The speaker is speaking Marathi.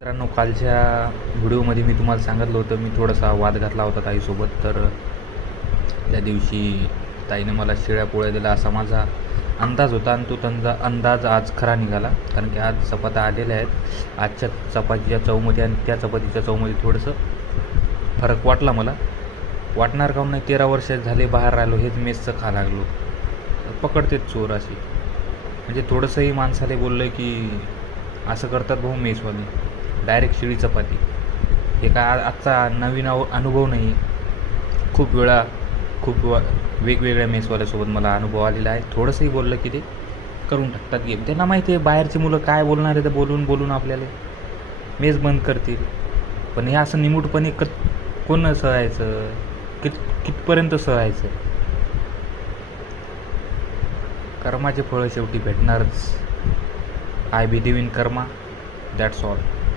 मित्रांनो, कालच्या व्हिडिओमध्ये मी तुम्हाला सांगितलं होतं, मी थोडासा वाद घातला होता ताईसोबत. तर त्या दिवशी ताईने मला शिळ्या पोळ्या दिला असा माझा अंदाज होता, आणि तो त्यांचा अंदाज आज खरा निघाला. कारण की आज चपात्या आलेल्या आहेत. आजच्या चपातीच्या चवमध्ये आणि त्या चपातीच्या चवमध्ये थोडंसं फरक वाटला मला. वाटणार काहून नाही, 13 वर्ष झाले बाहेर राहिलो, हेच मेसचं खा लागलो. पकडतेच चोर अशी. म्हणजे थोडंसंही माणसाला बोललं की असं करतात भाऊ मेसवाले, डायरेक्ट शिळी चपाती. हे काय आजचा नवीन अनुभव नाही. खूप वेळा वेगवेगळ्या मेसवाल्यासोबत मला अनुभव आलेला आहे. थोडंसंही बोललं की ते करून टाकतात गेम. त्यांना माहिती आहे बाहेरची मुलं काय बोलणार आहे, तर बोलून आपल्याला मेस बंद करतील. पण हे असं निमूटपणे कोण सहायचं, कितपर्यंत सहायचं. कर्माचे फळं शेवटी भेटणारच. I believe in karma, that's all.